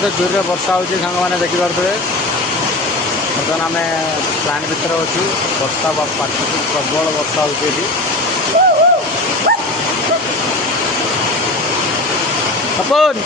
କେତେ ଜୋରରେ ବର୍ଷା ହେଉଛି ସାଙ୍ଗମାନେ ଦେଖିପାରୁଥିବେ। ବର୍ତ୍ତମାନ ଆମେ ପ୍ଲାଣ୍ଟ ଭିତରେ ଅଛୁ। ବର୍ଷା ପାଖକୁ ପ୍ରବଳ ବର୍ଷା ହେଉଛି ଏଠି। ସପନ